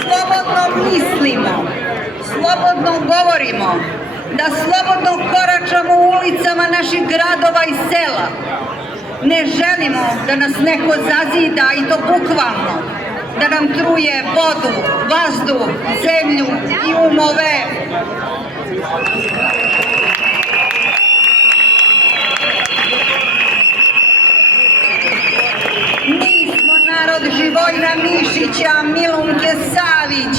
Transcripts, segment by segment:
slobodno mislimo, slobodno govorimo, da slobodno koračamo ulicama naših gradova i sela. Ne želimo da nas neko zazida, i to bukvalno, da nam truje vodu, vazduh, zemlju i umove. Mi smo narod Živojina Mišića, Milunke Savić,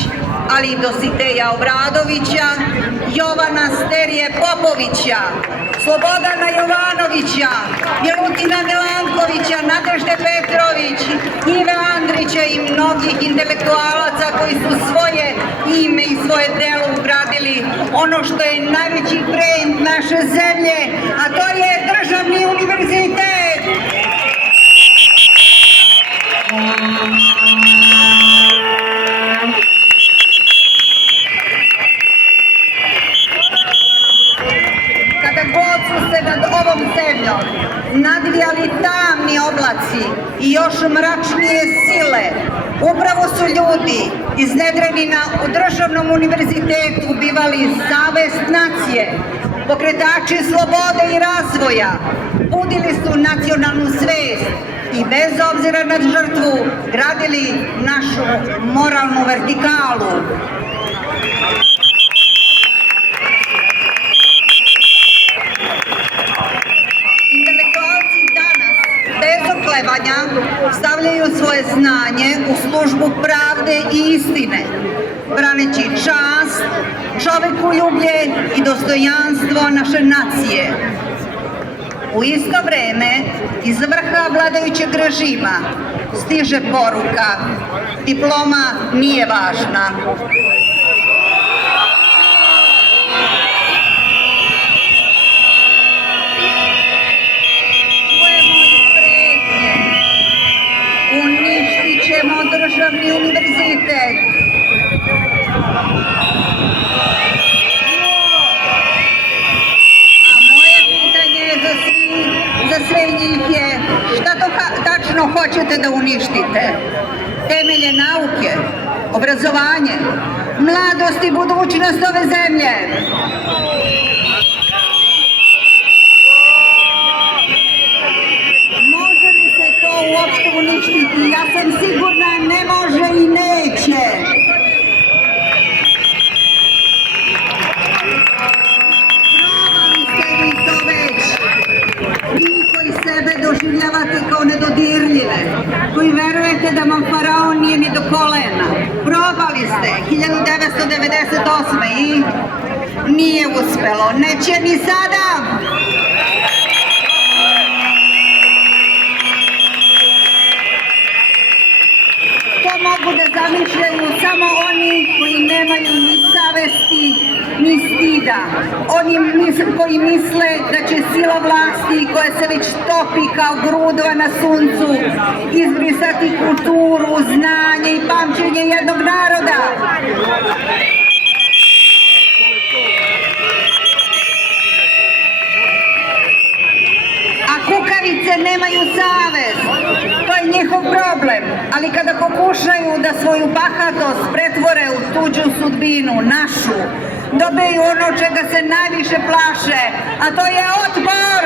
ali i Dositeja Obradovića, Jovana Sterije Popovića, Slobodana Jovanovića, Milutina Milankovića, Nadežde Petrović, Ive Andrića i mnogih intelektualaca koji su svoje ime i svoje delo ugradili ono što je najveći brend naše zemlje, a to je državni univerzitet. Kada god su se nad ovom zemljom nadvijali tamni oblaci i još mračnije sile, upravo su ljudi iznedreni u državnom univerzitetu bivali savest nacije, pokretači slobode i razvoja, budili su nacionalnu svest i bez obzira na žrtvu gradili našu moralnu vertikalu. Intelektualci danas bez oklevanja stavljaju svoje znanje u službu pravde i istine, braneći čast, čovekoljublje i dostojanstvo naše nacije. U isto vreme, iz vrha vladajućeg režima stiže poruka: diploma nije važna. Čujemo i pretnje. Uništit ćemo državni univerzitet. Za sve njih je: šta to tačno hoćete da uništite? Temelje nauke, obrazovanje, mladost i budućnost ove zemlje. Može li se to uopšte uništiti? Ja sam sigurna ne može i neće. Doživljavate kao nedodirljive, koji verujete da vam faraon nije ni do kolena. Probali ste 1998. i nije uspelo. Neće ni sada. To mogu da zamišljaju samo oni koji nemaju ni savesti, ni stida. Oni koji misle da će sila vlasti, koja se već topi kao grudva na suncu, izbrisati kulturu, znanje i pamćenje jednog naroda. A kukavice nemaju savest. To je njihov problem. Ali kada pokušaju da svoju bahatost pretvore u tuđu sudbinu, našu, dobiju ono čega se najviše plaše, a to je otpor!